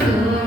Good.